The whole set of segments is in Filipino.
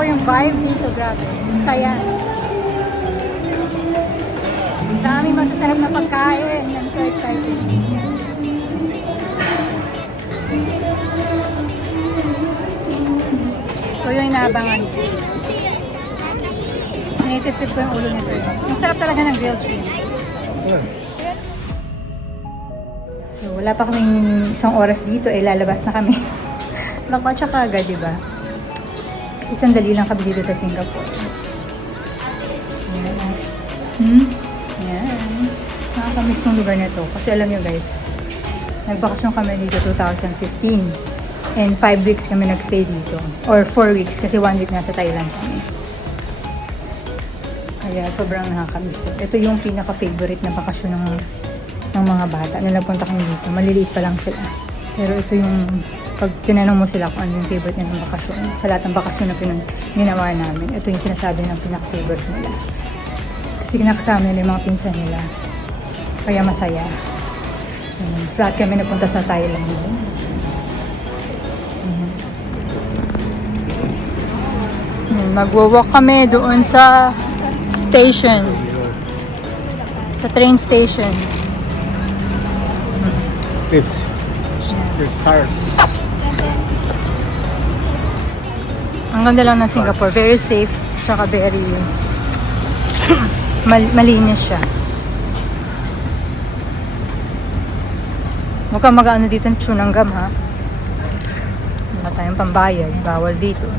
ko yung vibe dito, grabe. Saya. Dami masasarap na pagkain. I'm so excited. So yung inaabangan ko. Sinitip-sip ko yung ulo nito. Ang sarap talaga ng grilled cheese. So wala pa kaming isang oras dito, lalabas na kami. Lakot siya kaagad, diba? Isang dali lang kami dito sa Singapore. Yan. Yan. Nakakamiss ng lugar na to. Kasi alam nyo guys, nagbakasyon kami dito 2015. And 5 weeks kami nagstay dito. Or 4 weeks kasi 1 week nasa Thailand kami. Kaya sobrang nakakamiss to. Ito yung pinaka-favorite na bakasyon ng mga bata na nagpunta kami dito. Maliliit pa lang sila. Pero ito yung pag tinanong mo sila kung ano yung favorite nila ng bakasyon. Sa lahat ng bakasyon na ginawa namin, ito yung sinasabi ng pinaka-favorite nila. Kasi kinakasama nila yung mga pinsan nila. Kaya masaya. Sa lahat kami napunta sa Thailand. Magwo-walk kami doon sa station. Sa train station. There's cars. Ang ganda lang ng Singapore. Very safe. Tsaka very malinis siya. Mukhang mag-ano dito ng Chunanggam ha. Wala tayong pambayad. Bawal dito.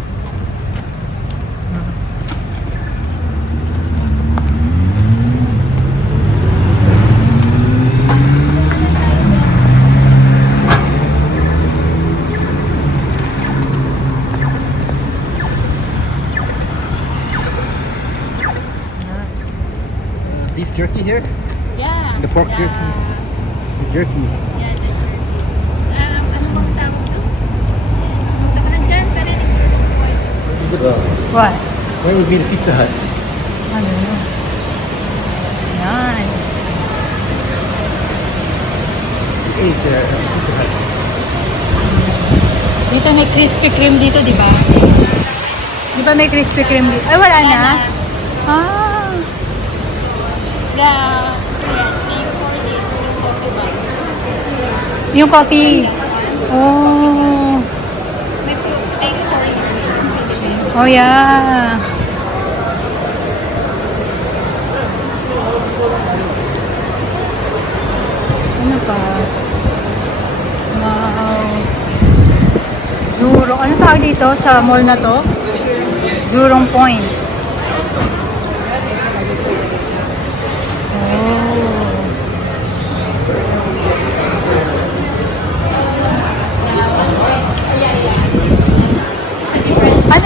Beef jerky here? Yeah. The pork jerky. The jerky. Yeah, the jerky. Ano bang tawag doon? Punta ka na dyan, karinig sa What? Where would be the Pizza Hut? Ano yun? Yan. We ate Pizza Hut. Dito may Krispy Kreme dito, di ba? Di ba may Krispy Kreme dito? Ay, wala na? Ah. Yeah, same for this. Coffee bag. Yung coffee. Oh. May take for your Oh, yeah. Ano pa? Wow. Jurong. Ano tawag dito sa mall na to? Jurong Point.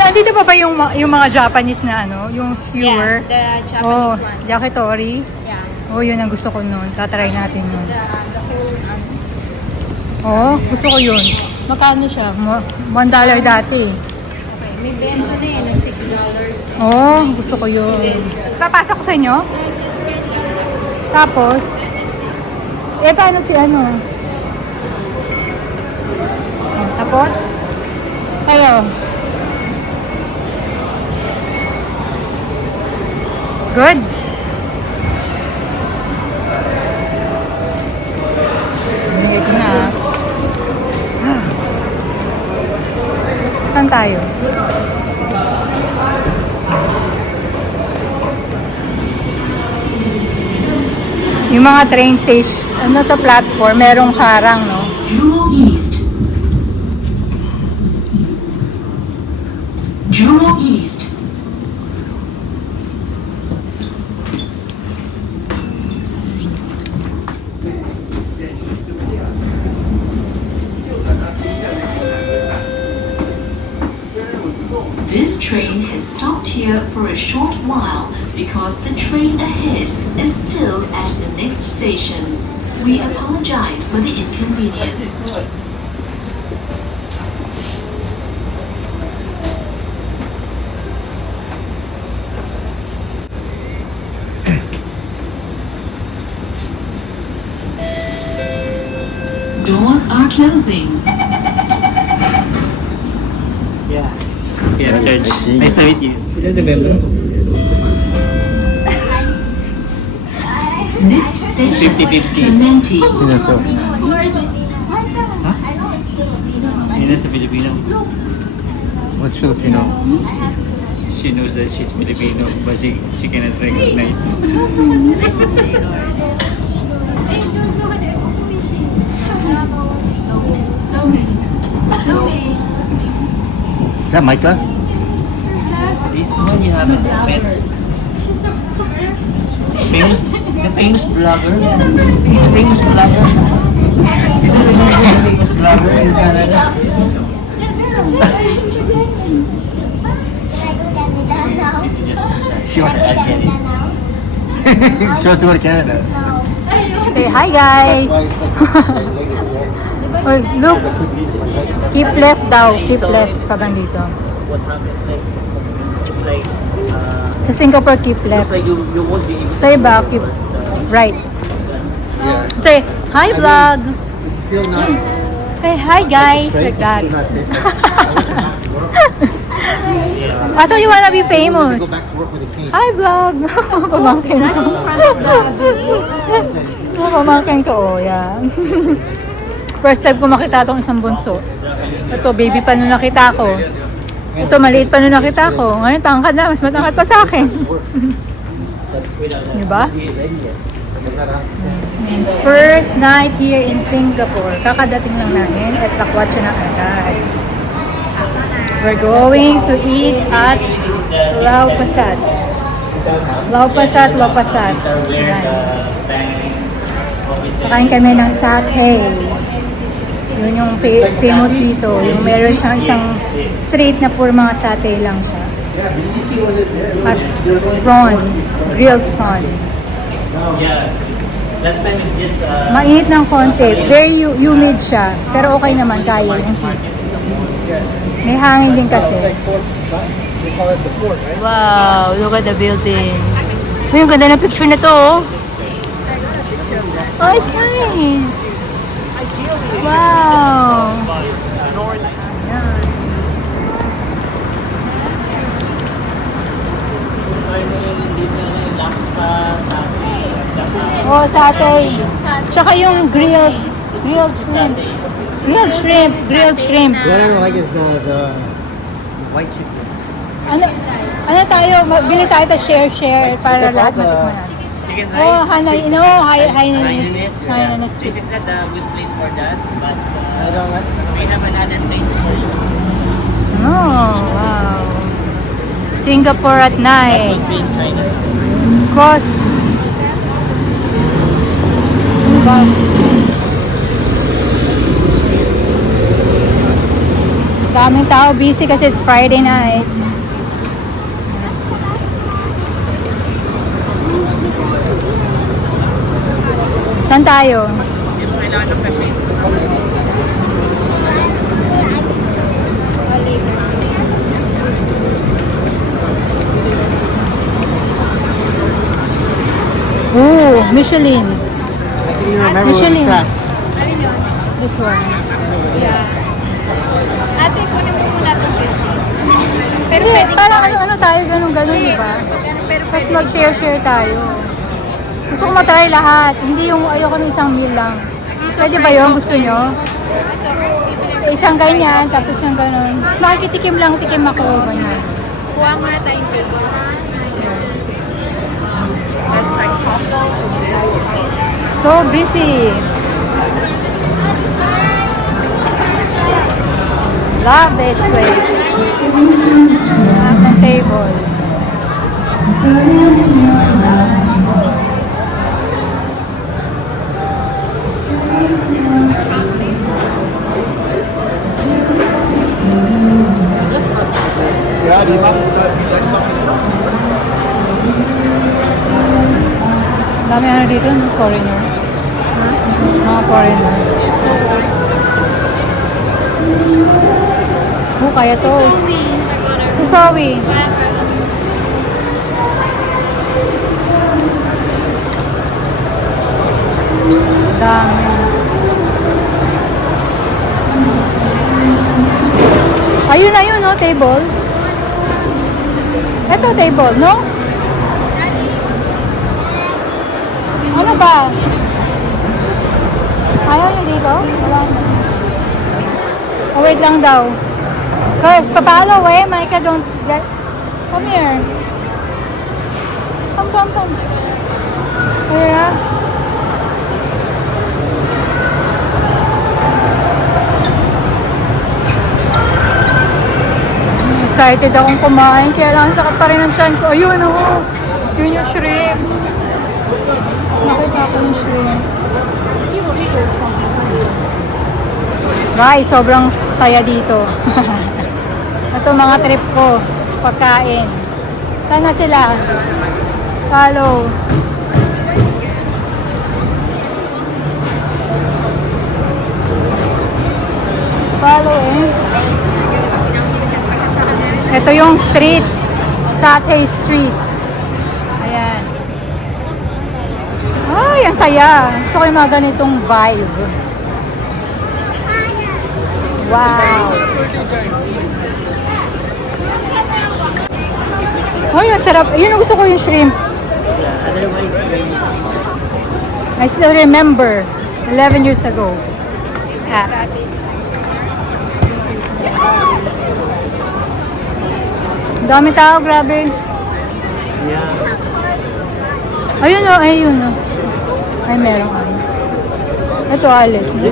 Andito pa ba yung mga Japanese na ano, yung skewer? Yeah, the Oh, Japanese one. yakitori. Yeah. Oh, yun ang gusto ko noon. Tatry natin yun. The whole, Oh, gusto ko yun. Magkano siya? $1 dati. okay, may benta na na $6. Oh, gusto ko yun. Papasok ko sa inyo? Yes, yes, yes. Tapos, paano si ano? Oh, tapos, kayo. Goods. Binigay ko na. Saan tayo? Yung mga train station, ano to platform, merong harang, no? Jurong East. Jurong East. This train has stopped here for a short while because the train ahead is still at the next station. We apologize for the inconvenience. Doors are closing. Yeah. PM Church. I see. Nice to meet you. You don't remember? Next station, 50-50. Clementi. Sino to? Yun na sa Filipino. What's Filipino? She knows that she's Filipino, but she cannot recognize. Eh, doon mo ka na. Zoe. Is that Micah? This one you haven't met. The famous vlogger. The famous vlogger. The famous vlogger in Canada. She wants she wants to go to Canada. Say hi, guys. Oh, look. Keep left daw. Keep left pag andito. What happens it's like Sa Singapore, keep left. you won't be able Sa iba, keep right. Yeah. Say, hi, vlog. It's still not. Hey, hi, guys. Like that. I thought you wanna be famous. Go back to work with a cane. Hi, vlog. Pamangkin ko. Pamangkin ko, oh, yeah. First time ko makita itong isang bunso. Ito, baby pa nung nakita ko. Ito, maliit pa nung nakita ko. Ngayon, tangkad na. Mas matangkad pa sa akin. Diba? First night here in Singapore. Kakadating lang namin at takwat siya ng agad. We're going to eat at Lau Pasat. Lau Pasat, Lau Pasat. Yan. Pakain kami ng satay. Yun yung famous dito. Yung meron siyang isang street na puro mga satay lang siya. At prawn. Grilled prawn. Yeah. Last time is just Mainit ng konti. Very humid siya. Pero okay naman. Kaya yung heat. May hangin din kasi. We call it the fort, right? Wow, look at the building. Uy, ang ganda ng picture na to, oh. Oh, it's nice. Wow. Ayan. Oh, satay. Tsaka yung grilled shrimp. Grilled shrimp. What I don't like is the white chicken. Ano tayo, bili tayo ta share para lahat matikman natin. chicken rice. Oh, Hainanese. This is not a good place for that, but I don't like. we have another place for you. Oh, wow. Singapore at night. Would be in China. Cross. Bus. Daming tao, busy kasi it's Friday night. Saan tayo? Hindi mo kailangan ng cafe. Ooh, Michelin. I can even remember Michelin. what it's at. Alin yun? This one. Yeah. Ate, kunin mo muna itong 50. Pero Hindi, pwedeng parang ano tayo, ganun-ganun, di ba? Pero Tapos mag-share-share tayo. Gusto ko matry lahat. Hindi yung ayoko ng isang meal lang. Pwede ba yun? Gusto nyo? Isang ganyan, tapos yung ganun. Tapos makikitikim lang, tikim ako. Ganyan. kuha muna tayong 50. So busy. Love this place. Love the table. Yeah, di ba? Dami ano dito, foreigner. Mga foreigner. Oh, kaya to. Susawi. Dami. Ayun, no, table. Ito table, no? Ano ba? Ayaw niyo dito? Wala. Oh, wait lang daw. Girl, papalo eh. Micah, don't get... Come here. Come. Kaya? Excited akong kumain. Kaya lang sakit pa rin ang tiyan ko. Ayun, oh. Yun yung shrimp. Nakita ko yung shrimp. Guys, sobrang saya dito. Ito mga trip ko. Pagkain. Sana sila. Follow. Follow eh. Ito yung street. Satay Street. Ayan. Ay, ang saya. Gusto ko yung mga ganitong vibe. Wow. Ay, ang sarap. Yun ang gusto ko yung shrimp. I still remember 11 years ago. Ah. Dami tao, grabe. Ayun o, ayun o. Ay, meron ano. Ito, alis. No?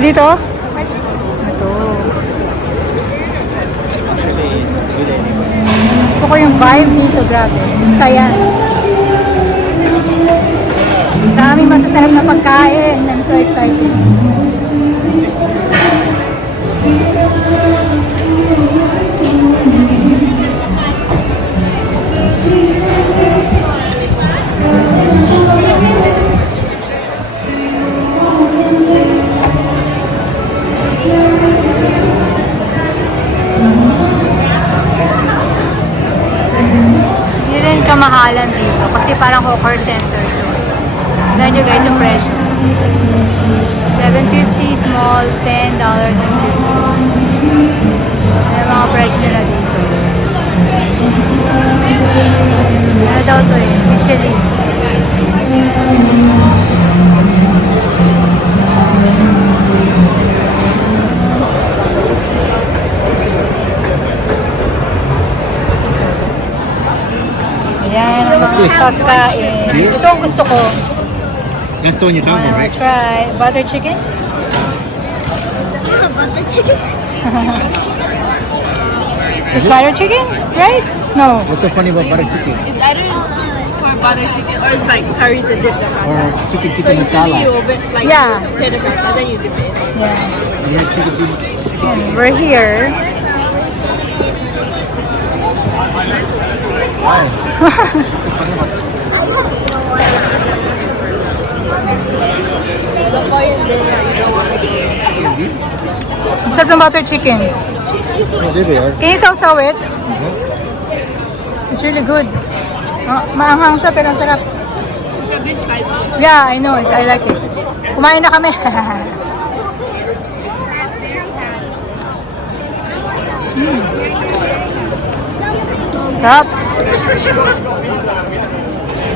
Dito? Ito. Gusto ko yung vibe dito, grabe. Saya. Daming masasarap na pagkain. I'm so excited. Hindi rin kamahalan dito kasi parang hawker center to. Tignan nyo guys yung presyo. $7.50 small, $10 and may mga presyo na dito. Ano daw to eh? Michelin. Ayan ang mga pagkain. Ito ang gusto ko. That's the one you're talking about, Wanna right? try butter chicken? Yeah, butter chicken. It's butter chicken, right? No. What's so funny about butter chicken? It's either for butter chicken or it's like curry to dip the Or pata. chicken So tikka usually masala? you open like Yeah. hit the pata, then you dip it. Yeah. You have chicken tikka. And we're here. Why? Ang sarap ng butter chicken. Oh, there they are. Can you sausaw it? It's really good. Maanghang siya pero ang sarap. It's a bit spicy. Yeah, I know. I like it. Kumain na kami. Sarap.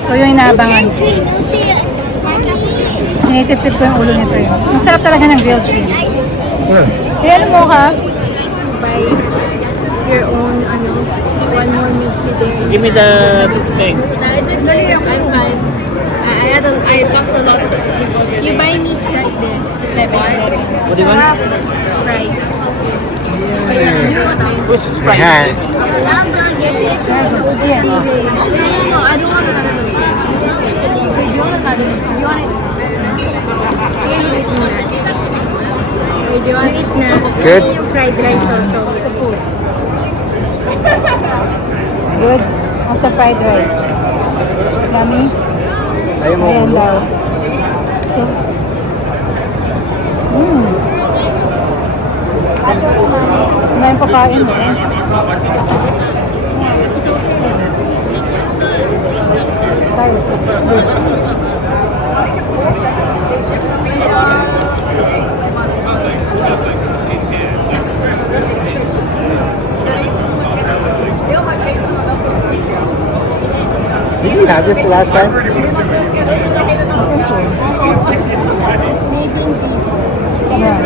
So yung inaabangan ko. Sinisip-sip ko yung ulo nito yun. Masarap talaga ng grilled shrimp. Sure. Kaya alam mo ka? Buy your own, one more milk tea there. Give me the thing. No, it's okay. I'm fine. I talked a lot of people. You buy me Sprite there. It's a 7-Eleven. What do you want? Sprite. Who's Sprite? Yeah. Yeah. No, I don't want another milk tea. Wait, do you want another milk tea? Do you want it? Sige, you eat na. Wait, do you want it na? Good. Yung fried rice also. Good. How's the fried rice? Yummy? Ayaw mo Ayan ulo? daw. So, May pagkain mo. Tayo. Good. we have this the last time? Made in Vivo. Yeah.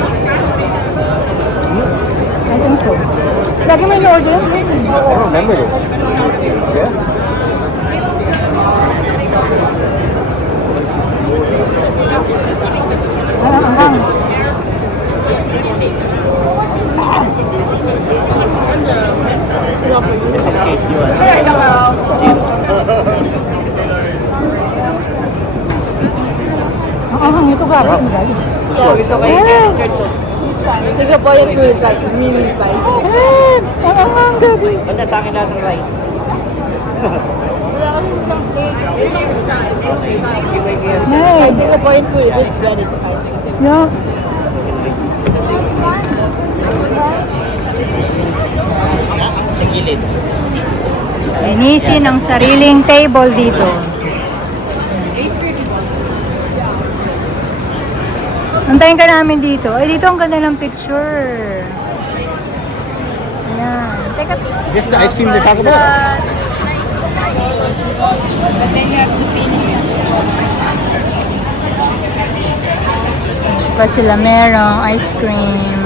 I think so. Lagi may in-order yun. I don't remember this. Yeah? Ang. Ang ito grabe. Ang galing. You try. Singaporean food is like really spicy. Ang gabi. Banda sa akin lahat ng rice. Like Singaporean food, if it's red, it's spicy. Yeah. Sa gilid. Linisin ang sariling table dito. Antayin ka namin dito. Ay, dito ang ganda ng picture. Ayan. Teka. Is this the ice cream they talk about? But then you have to finish it. Pa sila merong ice cream.